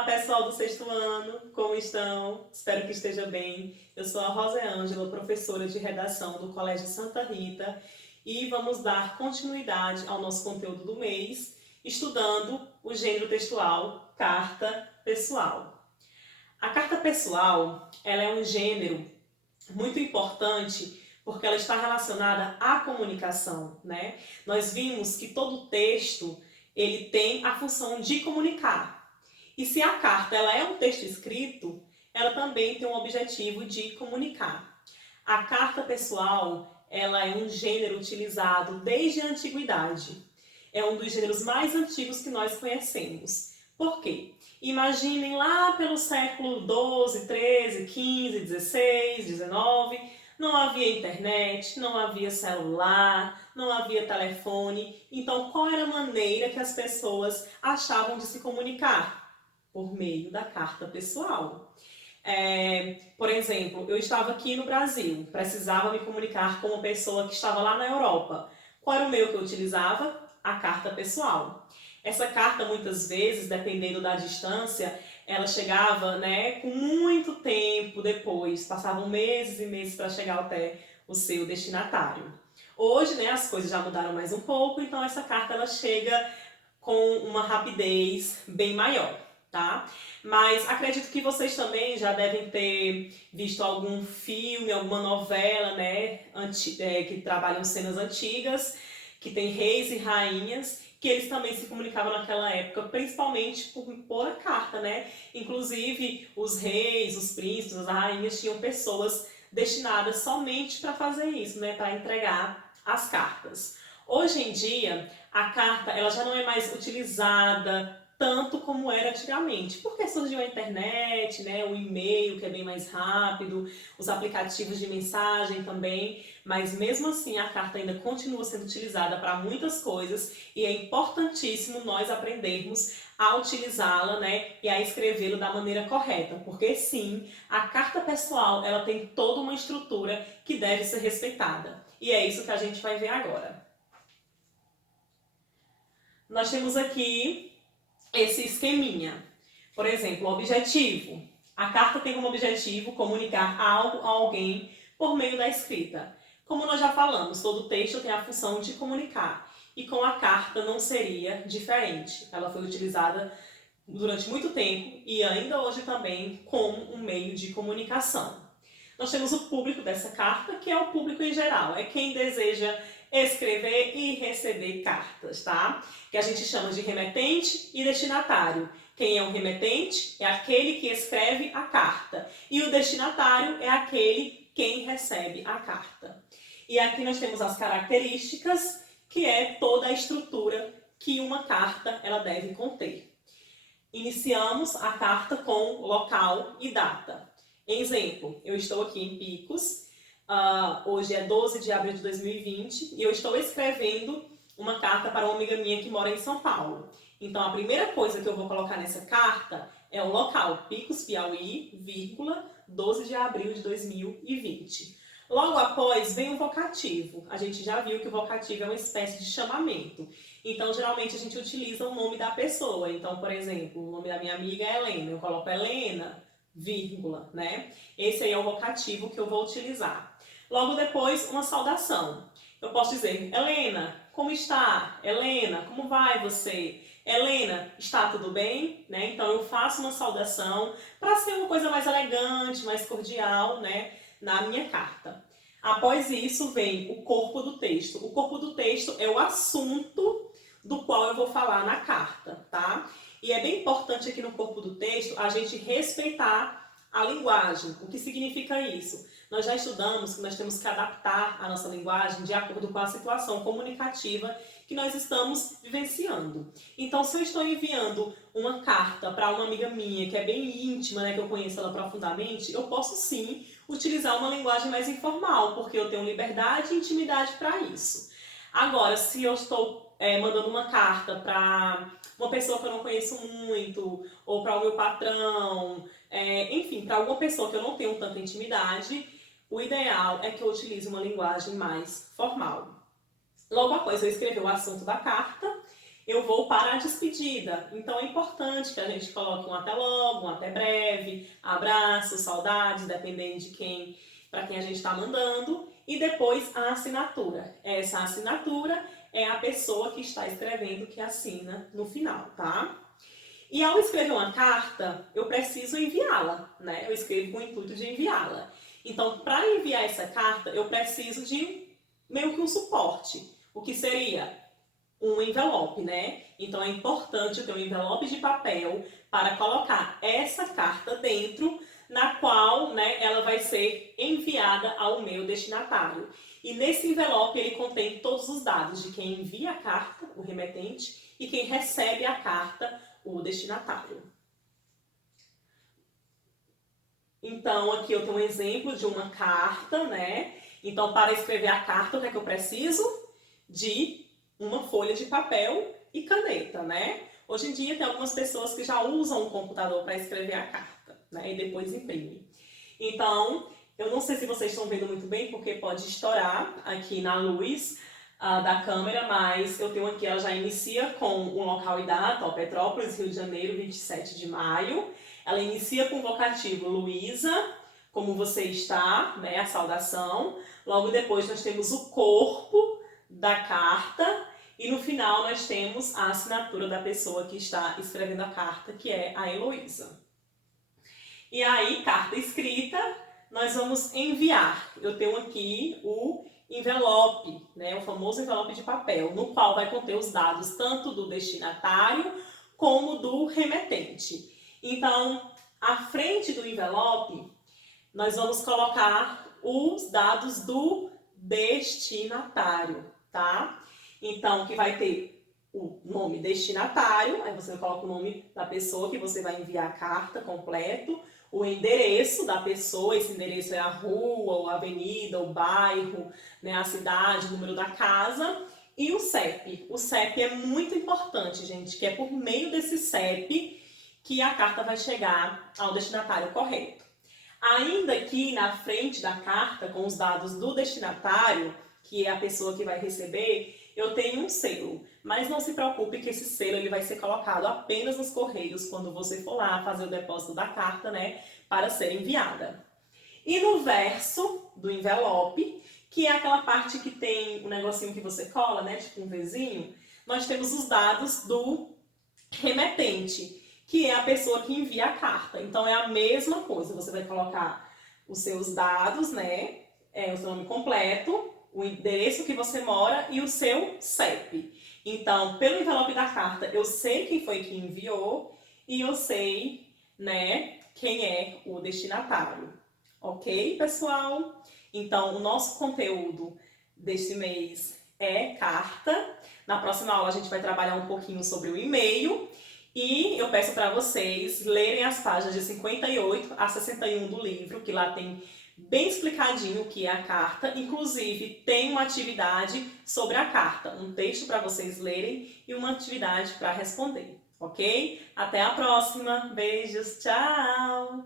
Olá, pessoal do sexto ano, como estão? Espero que esteja bem. Eu sou a Rosa Ângela, professora de redação do Colégio Santa Rita, e vamos dar continuidade ao nosso conteúdo do mês, estudando o gênero textual carta pessoal. A carta pessoal, ela é um gênero muito importante porque ela está relacionada à comunicação, né? Nós vimos que todo texto ele tem a função de comunicar. E se a carta ela é um texto escrito, ela também tem um objetivo de comunicar. A carta pessoal, ela é um gênero utilizado desde a antiguidade. É um dos gêneros mais antigos que nós conhecemos. Por quê? Imaginem lá pelo século XII, XIII, XV, XVI, XIX, não havia internet, não havia celular, não havia telefone. Então, qual era a maneira que as pessoas achavam de se comunicar? Por meio da carta pessoal. Por exemplo, eu estava aqui no Brasil, precisava me comunicar com uma pessoa que estava lá na Europa. Qual era o meio que eu utilizava? A carta pessoal. Essa carta, muitas vezes, dependendo da distância, ela chegava, né, com muito tempo depois, passavam meses e meses para chegar até o seu destinatário. Hoje, né, as coisas já mudaram mais um pouco, então essa carta ela chega com uma rapidez bem maior, tá? Mas acredito que vocês também já devem ter visto algum filme, alguma novela, né, que trabalham cenas antigas, que tem reis e rainhas, que eles também se comunicavam naquela época, principalmente por a carta, né? Inclusive, os reis, os príncipes, as rainhas tinham pessoas destinadas somente para fazer isso, né? Para entregar as cartas. Hoje em dia, a carta ela já não é mais utilizada tanto como era antigamente, porque surgiu a internet, né, o e-mail que é bem mais rápido, os aplicativos de mensagem também, mas mesmo assim a carta ainda continua sendo utilizada para muitas coisas e é importantíssimo nós aprendermos a utilizá-la, né, e a escrevê-la da maneira correta, porque sim, a carta pessoal ela tem toda uma estrutura que deve ser respeitada. E é isso que a gente vai ver agora. Nós temos aqui esse esqueminha. Por exemplo, o objetivo. A carta tem como objetivo comunicar algo a alguém por meio da escrita. Como nós já falamos, todo texto tem a função de comunicar. E com a carta não seria diferente. Ela foi utilizada durante muito tempo e ainda hoje também como um meio de comunicação. Nós temos o público dessa carta, que é o público em geral, é quem deseja escrever e receber cartas, tá? Que a gente chama de remetente e destinatário. Quem é o remetente é aquele que escreve a carta e o destinatário é aquele quem recebe a carta. E aqui nós temos as características, que é toda a estrutura que uma carta ela deve conter. Iniciamos a carta com local e data. Exemplo, eu estou aqui em Picos, hoje é 12 de abril de 2020 e eu estou escrevendo uma carta para uma amiga minha que mora em São Paulo. Então, a primeira coisa que eu vou colocar nessa carta é o local, Picos, Piauí, vírgula, 12 de abril de 2020. Logo após vem o vocativo. A gente já viu que o vocativo é uma espécie de chamamento. Então, geralmente, a gente utiliza o nome da pessoa. Então, por exemplo, o nome da minha amiga é Helena. Eu coloco Helena, vírgula, né? Esse aí é o vocativo que eu vou utilizar. Logo depois, uma saudação. Eu posso dizer, Helena, como está? Helena, como vai você? Helena, está tudo bem? Né? Então, eu faço uma saudação para ser uma coisa mais elegante, mais cordial, né? Na minha carta. Após isso, vem o corpo do texto. O corpo do texto é o assunto do qual eu vou falar na carta, tá? E é bem importante aqui no corpo do texto a gente respeitar a linguagem. O que significa isso? Nós já estudamos que nós temos que adaptar a nossa linguagem de acordo com a situação comunicativa que nós estamos vivenciando. Então, se eu estou enviando uma carta para uma amiga minha que é bem íntima, né, que eu conheço ela profundamente, eu posso sim utilizar uma linguagem mais informal, porque eu tenho liberdade e intimidade para isso. Agora, se eu estou mandando uma carta para uma pessoa que eu não conheço muito, ou para o meu patrão, enfim, para alguma pessoa que eu não tenho tanta intimidade, o ideal é que eu utilize uma linguagem mais formal. Logo após eu escrever o assunto da carta, eu vou para a despedida. Então é importante que a gente coloque um até logo, um até breve, abraço, saudades, dependendo de quem, para quem a gente está mandando. E depois a assinatura. Essa assinatura é a pessoa que está escrevendo que assina no final, tá? E ao escrever uma carta, eu preciso enviá-la, né? Eu escrevo com o intuito de enviá-la. Então, para enviar essa carta, eu preciso de meio que um suporte. O que seria? Um envelope, né? Então, é importante eu ter um envelope de papel para colocar essa carta dentro, na qual, né, ela vai ser enviada ao meu destinatário. E nesse envelope ele contém todos os dados de quem envia a carta, o remetente, e quem recebe a carta, o destinatário. Então, aqui eu tenho um exemplo de uma carta, né? Então, para escrever a carta, o que é que eu preciso? De uma folha de papel e caneta, né? Hoje em dia tem algumas pessoas que já usam o computador para escrever a carta, né? E depois imprime. Então, eu não sei se vocês estão vendo muito bem, porque pode estourar aqui na luz da câmera, mas eu tenho aqui, ela já inicia com o local e data, ó, Petrópolis, Rio de Janeiro, 27 de maio. Ela inicia com o vocativo Luísa, como você está, né, a saudação. Logo depois nós temos o corpo da carta e no final nós temos a assinatura da pessoa que está escrevendo a carta, que é a Heloísa. E aí, carta escrita, nós vamos enviar. Eu tenho aqui o envelope, né, o famoso envelope de papel, no qual vai conter os dados tanto do destinatário como do remetente. Então, à frente do envelope, nós vamos colocar os dados do destinatário, tá? Então, que vai ter o nome destinatário, aí você coloca o nome da pessoa que você vai enviar a carta completo, o endereço da pessoa, esse endereço é a rua, ou a avenida, o bairro, né, a cidade, o número da casa, e o CEP. O CEP é muito importante, gente, que é por meio desse CEP que a carta vai chegar ao destinatário correto. Ainda aqui na frente da carta, com os dados do destinatário, que é a pessoa que vai receber, eu tenho um selo. Mas não se preocupe que esse selo ele vai ser colocado apenas nos correios quando você for lá fazer o depósito da carta, né, para ser enviada. E no verso do envelope, que é aquela parte que tem um negocinho que você cola, né, tipo um Vzinho, nós temos os dados do remetente, que é a pessoa que envia a carta. Então é a mesma coisa, você vai colocar os seus dados, né, o seu nome completo, o endereço que você mora e o seu CEP. Então, pelo envelope da carta, eu sei quem foi que enviou e eu sei, né, quem é o destinatário. Ok, pessoal? Então, o nosso conteúdo deste mês é carta. Na próxima aula a gente vai trabalhar um pouquinho sobre o e-mail. E eu peço para vocês lerem as páginas de 58 a 61 do livro, que lá tem bem explicadinho o que é a carta. Inclusive, tem uma atividade sobre a carta, um texto para vocês lerem e uma atividade para responder, ok? Até a próxima. Beijos, tchau!